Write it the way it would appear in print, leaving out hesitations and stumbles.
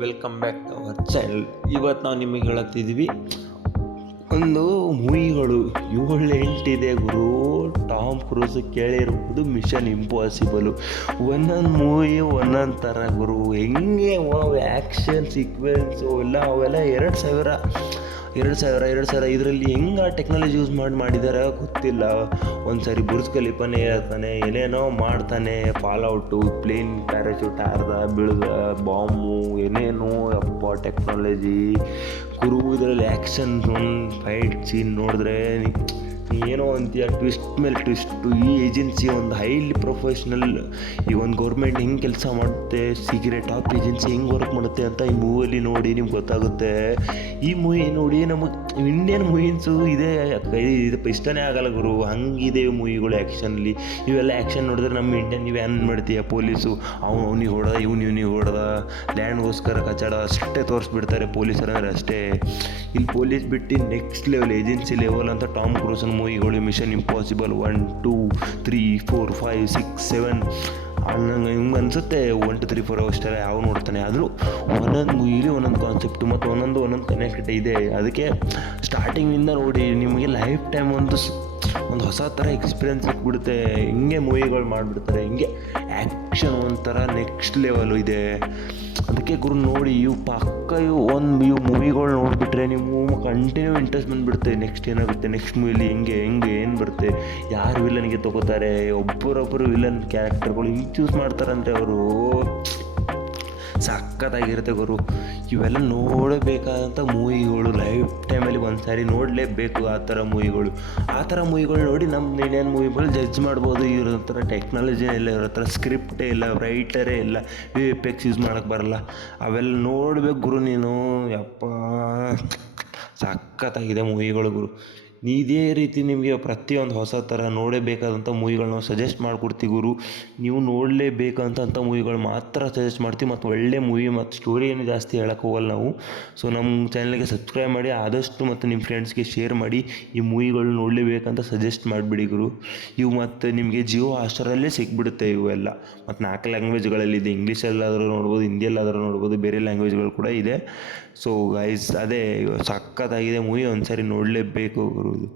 Welcome back to our channel. ಇವತ್ತು ನಾವು ನಿಮಗೆ ಹೇಳತ್ತಿದ್ವಿ ಒಂದು ಮೂವಿಗಳು 7-8 ಗುರು. ಟಾಮ್ ಕ್ರೂಸ್ ಕೇಳಿರ್ಬೋದು ಮಿಷನ್ ಇಂಪಾಸಿಬಲು. ಒಂದೊಂದು ಮೂವಿ ಒಂದೊಂದು ಥರ ಗುರು. ಹೆಂಗೆ ಆ್ಯಕ್ಷನ್ ಸೀಕ್ವೆನ್ಸು ಅವೆಲ್ಲ 2000 ಇದರಲ್ಲಿ ಹೆಂಗೆ ಆ ಟೆಕ್ನಾಲಜಿ ಯೂಸ್ ಮಾಡಿದ್ದಾರೆ ಗೊತ್ತಿಲ್ಲ. ಒಂದು ಸಾರಿ ಬುರ್ಜ್ ಖಲೀಫಾನೇ ಹೇಳ್ತಾನೆ, ಏನೇನೋ ಮಾಡ್ತಾನೆ, ಫಾಲ್ಔಟು, ಪ್ಲೇನ್ ಪ್ಯಾರಾಶೂಟ್ ಬೀಳ್ದ, ಬಾಂಬು, ಏನೇನೋ ಅಪ್ಪ ಟೆಕ್ನಾಲಜಿ ಗುರು. ಇದರಲ್ಲಿ ಆ್ಯಕ್ಷನ್ ಒಂದು ಫೈಟ್ ಸೀನ್ ನೋಡಿದ್ರೆ ಏನೋ ಅಂತೀಯ, ಟ್ವಿಸ್ಟ್ ಮೇಲೆ ಟ್ವಿಸ್ಟು. ಈ ಏಜೆನ್ಸಿ ಒಂದು ಹೈಲಿ ಪ್ರೊಫೆಷ್ನಲ್. ಈ ಒಂದು ಗೌರ್ಮೆಂಟ್ ಹೆಂಗೆ ಕೆಲಸ ಮಾಡುತ್ತೆ, ಸೀಕ್ರೆಟ್ ಆಫ್ ಏಜೆನ್ಸಿ ಹೆಂಗೆ ವರ್ಕ್ ಮಾಡುತ್ತೆ ಅಂತ ಈ ಮೂವಿಯಲ್ಲಿ ನೋಡಿ ನಿಮ್ಗೆ ಗೊತ್ತಾಗುತ್ತೆ. ಈ ಮೂವಿ ನೋಡಿ ನಮಗೆ ಇಂಡಿಯನ್ ಮೂವೀಸು ಇದು ಇಷ್ಟನೇ ಆಗಲ್ಲ ಗುರು. ಹಂಗಿದೆ ಮೂವಿಗಳು ಆ್ಯಕ್ಷನಲ್ಲಿ. ಇವೆಲ್ಲ ಆ್ಯಕ್ಷನ್ ನೋಡಿದ್ರೆ ನಮ್ಮ ಇಂಡಿಯನ್ ನೀವು ಏನು ಮಾಡ್ತೀಯ, ಪೊಲೀಸು ಅವ್ನಿಗೆ ಹೊಡೆದ ಇವನಿಗೆ ಹೊಡೆದ, ಲ್ಯಾಂಡ್ಗೋಸ್ಕರ ಕಚ್ಚಾಡ ಅಷ್ಟೇ ತೋರಿಸ್ಬಿಡ್ತಾರೆ ಪೊಲೀಸರಂದ್ರೆ ಅಷ್ಟೇ. ಇಲ್ಲಿ ಪೊಲೀಸ್ ಬಿಟ್ಟು ನೆಕ್ಸ್ಟ್ ಲೆವೆಲ್ ಏಜೆನ್ಸಿ ಲೆವೆಲ್ ಅಂತ ಟಾಮ್ ಕ್ರೂಸನ್ ಮೂವಿಗಳು. ಮಿಷನ್ ಇಂಪಾಸಿಬಲ್ 1, 2, 3, 4, 5, 6, 7 ನಂಗೆ ಹಿಂಗೆ ಅನಿಸುತ್ತೆ. 1, 2, 3, 4 ಅಷ್ಟೆಲ್ಲ ಯಾವ ನೋಡ್ತಾನೆ. ಆದರೂ ಒಂದೊಂದು ಮೂವಿಲಿ ಒಂದೊಂದು ಕಾನ್ಸೆಪ್ಟು ಮತ್ತು ಒಂದೊಂದು ಕನೆಕ್ಟ್ ಇದೆ. ಅದಕ್ಕೆ ಸ್ಟಾರ್ಟಿಂಗಿಂದ ನೋಡಿ ನಿಮಗೆ ಲೈಫ್ ಟೈಮ್ ಒಂದು ಹೊಸ ಥರ ಎಕ್ಸ್ಪೀರಿಯೆನ್ಸ್ ಸಿಕ್ಬಿಡುತ್ತೆ. ಹಿಂಗೆ ಮೂವಿಗಳು ಮಾಡಿಬಿಡ್ತಾರೆ. ಹಿಂಗೆ ಆ್ಯಕ್ಷನ್ ಒಂಥರ ನೆಕ್ಸ್ಟ್ ಲೆವೆಲು ಇದೆ. ಅದಕ್ಕೆ ಗುರು ನೋಡಿ ಇವು ಮೂವಿಗಳು ನೋಡಿಬಿಟ್ರೆ ನೀವು ಕಂಟಿನ್ಯೂ ಇಂಟ್ರೆಸ್ಟ್ ಬಂದುಬಿಡುತ್ತೆ. ನೆಕ್ಸ್ಟ್ ಏನಾಗುತ್ತೆ, ನೆಕ್ಸ್ಟ್ ಮೂವಿಲಿ ಹೆಂಗೆ ಏನು ಬರುತ್ತೆ, ಯಾರು ವಿಲನ್ಗೆ ತೊಗೋತಾರೆ, ಒಬ್ಬರೊಬ್ಬರು ವಿಲನ್ ಕ್ಯಾರೆಕ್ಟರ್ಗಳು ಹಿಂಗೆ ಚೂಸ್ ಮಾಡ್ತಾರಂದರೆ ಅವರು ಸಖತ್ತಾಗಿರುತ್ತೆ ಗುರು. ಇವೆಲ್ಲ ನೋಡಬೇಕಾದಂಥ ಮೂವಿಗಳು. ಲೈಫ್ ಟೈಮಲ್ಲಿ ಒಂದು ಸಾರಿ ನೋಡಲೇಬೇಕು ಆ ಥರ ಮೂವಿಗಳು ನೋಡಿ ನಮ್ಮ ಇಂಡಿಯನ್ ಮೂವಿಗಳು ಜಡ್ಜ್ ಮಾಡ್ಬೋದು. ಇವ್ರ ಹತ್ರ ಟೆಕ್ನಾಲಜಿನೇ ಇಲ್ಲ, ಇವ್ರ ಹತ್ರ ಸ್ಕ್ರಿಪ್ಟೇ ಇಲ್ಲ, ರೈಟರೇ ಇಲ್ಲ, VFX ಯೂಸ್ ಮಾಡೋಕ್ಕೆ ಬರಲ್ಲ. ಅವೆಲ್ಲ ನೋಡ್ಬೇಕು ಗುರು ನೀನು. ಯಪ್ಪ ಸಖತ್ತಾಗಿದೆ ಮೂವಿಗಳು ಗುರು. ಇದೇ ರೀತಿ ನಿಮಗೆ ಪ್ರತಿಯೊಂದು ಹೊಸ ಥರ ನೋಡಬೇಕಾದಂಥ ಮೂವಿಗಳನ್ನ ಸಜೆಸ್ಟ್ ಮಾಡಿಕೊಡ್ತೀವಿ ಗುರು. ನೀವು ನೋಡಲೇಬೇಕಂತ ಮೂವಿಗಳು ಮಾತ್ರ ಸಜೆಸ್ಟ್ ಮಾಡ್ತೀವಿ. ಮತ್ತು ಒಳ್ಳೆ ಮೂವಿ ಮತ್ತು ಸ್ಟೋರಿ ಏನು ಜಾಸ್ತಿ ಹೇಳಕ್ಕೆ ಹೋಗಲ್ಲ ನಾವು. ಸೊ ನಮ್ಮ ಚಾನಲ್ಗೆ ಸಬ್ಸ್ಕ್ರೈಬ್ ಮಾಡಿ ಆದಷ್ಟು, ಮತ್ತು ನಿಮ್ಮ ಫ್ರೆಂಡ್ಸ್ಗೆ ಶೇರ್ ಮಾಡಿ. ಈ ಮೂವಿಗಳು ನೋಡಲೇಬೇಕಂತ ಸಜೆಸ್ಟ್ ಮಾಡಿಬಿಡಿ ಗುರು. ಇವು ಮತ್ತು ನಿಮಗೆ ಜಿಯೋ ಹಾಟ್‌ಸ್ಟಾರಲ್ಲೇ ಸಿಕ್ಬಿಡುತ್ತೆ ಇವೆಲ್ಲ. ಮತ್ತು 4 ಲ್ಯಾಂಗ್ವೇಜ್ಗಳಲ್ಲಿದೆ. ಇಂಗ್ಲೀಷಲ್ಲಾದರೂ ನೋಡ್ಬೋದು, ಹಿಂದಿಯಲ್ಲಾದರೂ ನೋಡ್ಬೋದು, ಬೇರೆ ಲ್ಯಾಂಗ್ವೇಜ್ಗಳು ಕೂಡ ಇದೆ. ಸೊ ಗೈಸ್, ಅದೇ ಸಖತ್ತಾಗಿದೆ ಮೂವಿ. ಒಂದು ಸಾರಿ ನೋಡಲೇಬೇಕು ಗುರು ಇದು.